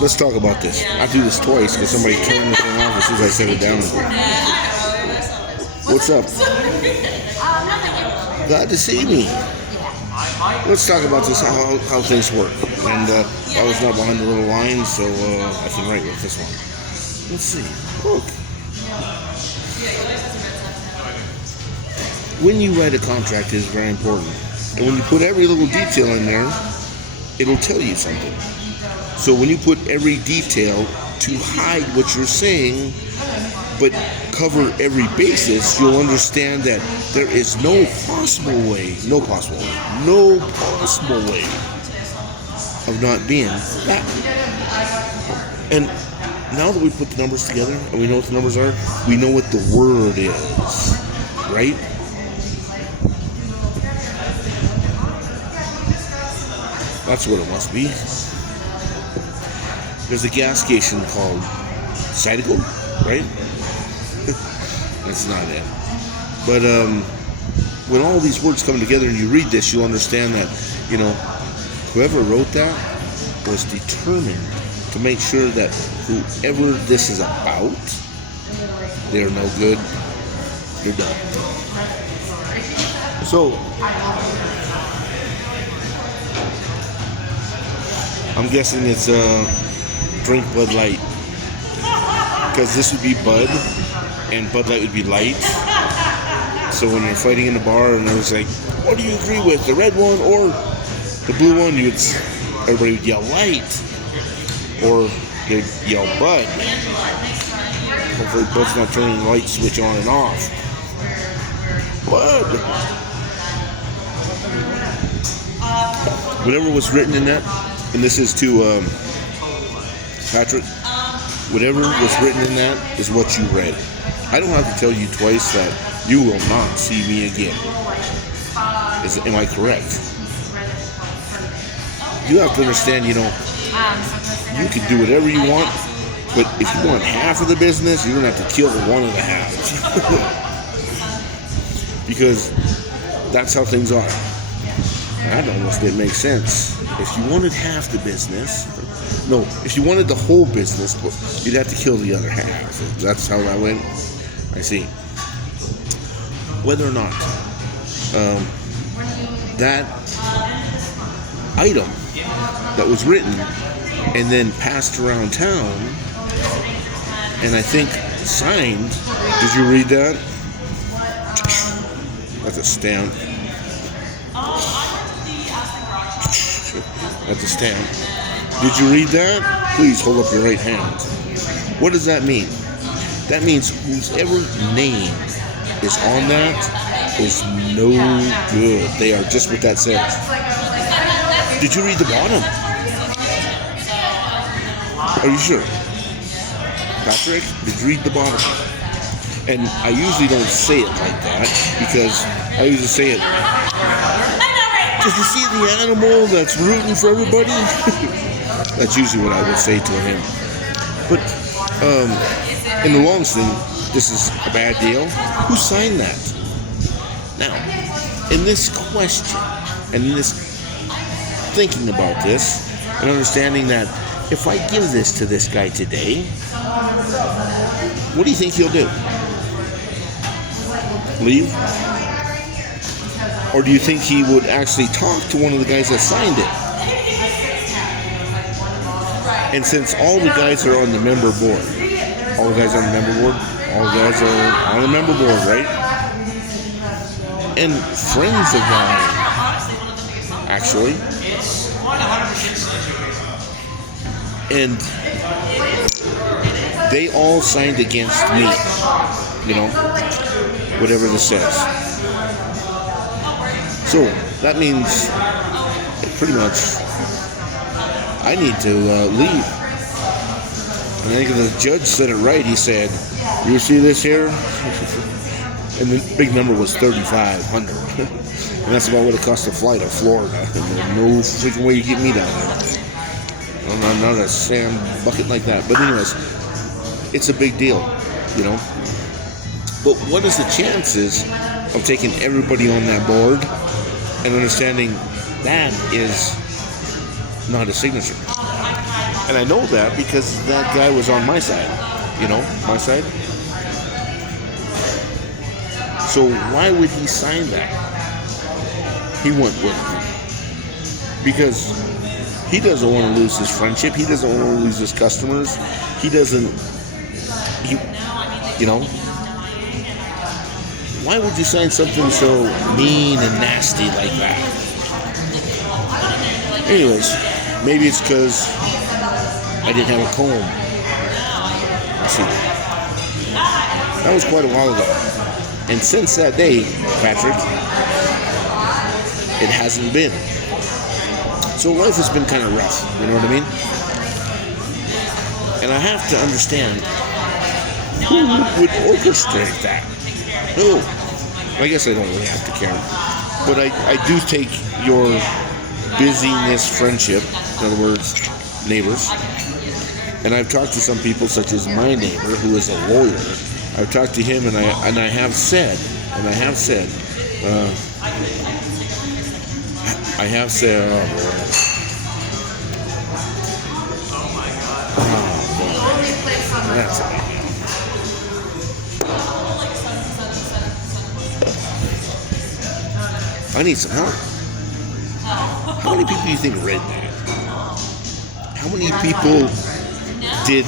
let's talk about this. I do this twice because somebody turned the thing off as soon as I set it down. What's up? Glad to see me. Let's talk about this, how things work. And I was not behind the little line, so I can write with this one. Let's see. Look. When you write a contract, it is very important. And when you put every little detail in there, it'll tell you something. So when you put every detail to hide what you're saying, but cover every basis, you'll understand that there is no possible way of not being that. And now that we put the numbers together and we know what the numbers are, we know what the word is, right? That's what it must be. There's a gas station called Zydeco, right? That's not it. But when all these words come together and you read this, you'll understand that, whoever wrote that was determined to make sure that whoever this is about, they're no good, they're done. So, I'm guessing it's drink Bud Light, because this would be Bud and Bud Light would be light. So when you're fighting in the bar and there's like, what do you agree with, the red one or the blue one, everybody would yell light, or they'd yell Bud. Hopefully Bud's not turning the light switch on and off. Bud. Whatever was written in that, and this is to Patrick, whatever was written in that is what you read. I don't have to tell you twice that you will not see me again. Am I correct? You have to understand, you can do whatever you want, but if you want half of the business, you're going to have to kill one of the halves. Because that's how things are. That almost didn't make sense. If you wanted half the business, if you wanted the whole business, you'd have to kill the other half. That's how that went. I see. Whether or not that item that was written and then passed around town, and I think signed, did you read that? That's a stamp. That's a stamp. Did you read that? Please hold up your right hand. What does that mean? That means whoever name is on that is no good. They are just what that says. Did you read the bottom? Are you sure? Patrick, did you read the bottom? And I usually don't say it like that because I usually say it, did you see the animal that's rooting for everybody? That's usually what I would say to him. But in the long thing, this is a bad deal. Who signed that? Now, in this question, and in this thinking about this, and understanding that if I give this to this guy today, what do you think he'll do? Leave? Or do you think he would actually talk to one of the guys that signed it? And since all the guys are on the member board, all the guys are on the member board, right? And friends of mine, actually. And they all signed against me, whatever this says. So that means pretty much I need to leave. And I think the judge said it right. He said, you see this here? And the big number was $3,500. And that's about what it cost to fly to Florida. And no freaking way you get me down there. Not a sand bucket like that. But anyways, it's a big deal, But what is the chances of taking everybody on that board and understanding that is not a signature? And I know that because that guy was on my side. You know, my side. So why would he sign that? He went with me. Because he doesn't want to lose his friendship. He doesn't want to lose his customers. He doesn't, you know. Why would you sign something so mean and nasty like that? Anyways, maybe it's because I didn't have a comb. Let's see. That was quite a while ago. And since that day, Patrick, it hasn't been. So life has been kind of rough, you know what I mean? And I have to understand who would orchestrate that. Who? I guess I don't really have to care. But I do take your busyness friendship, in other words, neighbors. And I've talked to some people, such as my neighbor, who is a lawyer. I've talked to him, and I have said, that's it. I need some help. How many people do you think read that? How many people did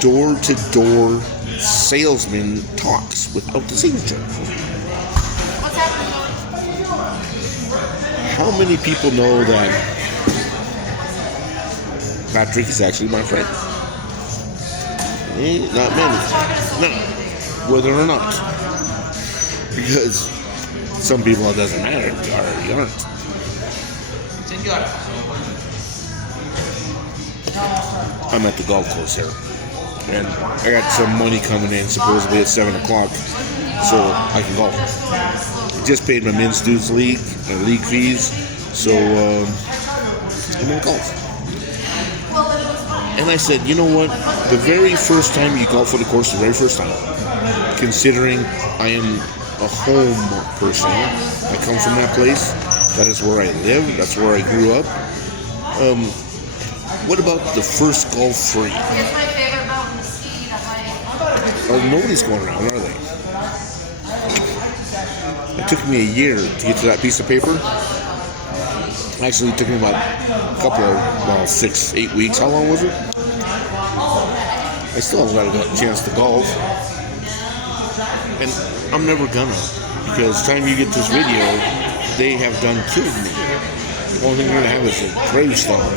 door-to-door salesman talks without the signature? How many people know that Patrick is actually my friend? Not many. No. Whether or not. Because some people it doesn't matter if you are or you aren't. I'm at the golf course here. And I got some money coming in supposedly at 7 o'clock. So I can golf. I just paid my men's dues league fees. So I'm going to golf. And I said, you know what? The very first time you golf for the course, the very first time, considering I am a home person, I come from that place. That is where I live. That's where I grew up. What about the first golf free? It's my favorite mountain to ski to hike. Oh, nobody's going around, are they? It took me a year to get to that piece of paper. Actually, it took me about a couple of, 6, 8 weeks. How long was it? I still haven't got a chance to golf. And I'm never gonna. Because the time you get this video, they have done killed me. The only thing you're gonna have is a gravestone.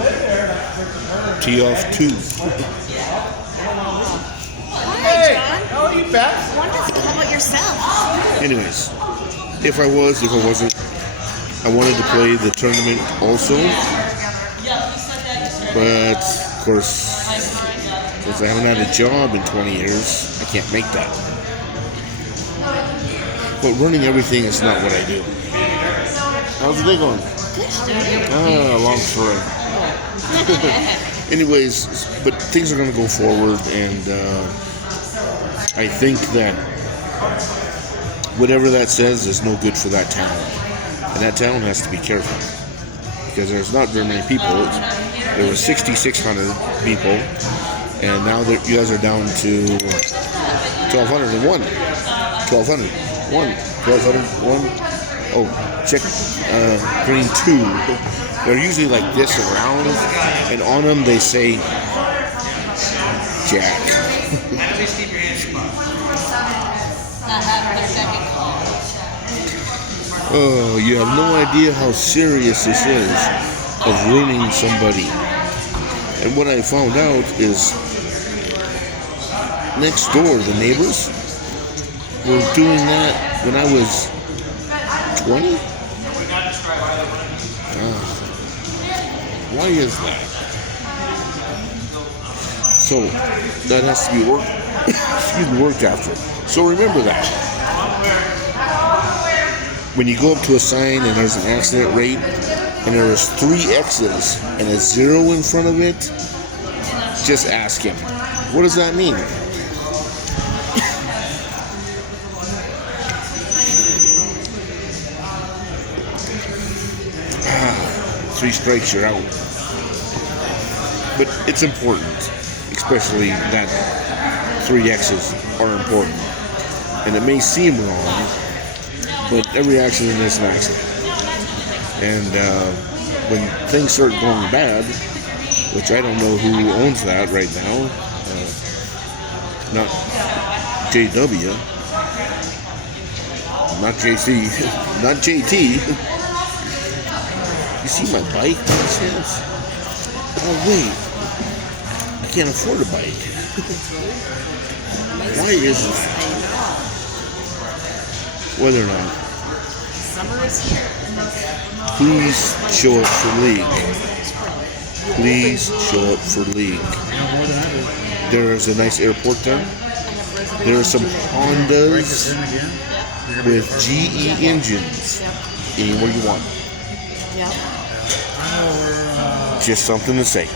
Tee off 2. Hi, John. How are you, Beth? Wonderful. How about yourself? Anyways, if I wasn't, I wanted to play the tournament also. But, of course, since I haven't had a job in 20 years, I can't make that. But running everything is not what I do. How's the day going? Good. Long story. Anyways, but things are going to go forward, and I think that whatever that says is no good for that town. And that town has to be careful, because there's not very many people. There were 6,600 people, and now you guys are down to 1,201. 1,201. Oh, check green 2. They're usually like this around, and on them they say Jack. Oh, you have no idea how serious this is of ruining somebody. And what I found out is next door, the neighbors were doing that when I was 20? Why is that? So that has to be worked after. So remember that. When you go up to a sign and there's an accident rate and there's 3 X's and a 0 in front of it, just ask him, what does that mean? 3 strikes, you're out. But but it's important, especially that 3X's are important. And it may seem wrong, but every accident is an accident. And when things start going bad, which I don't know who owns that right now, not JW, not JC, not JT. You see my bike, by chance? Oh wait, I can't afford a bike. Why is that? Whether or not, Summer is here. please show up for league. Please show up for league. There is a nice airport there. There are some Hondas with GE engines anywhere you want. Yep. Just something to say.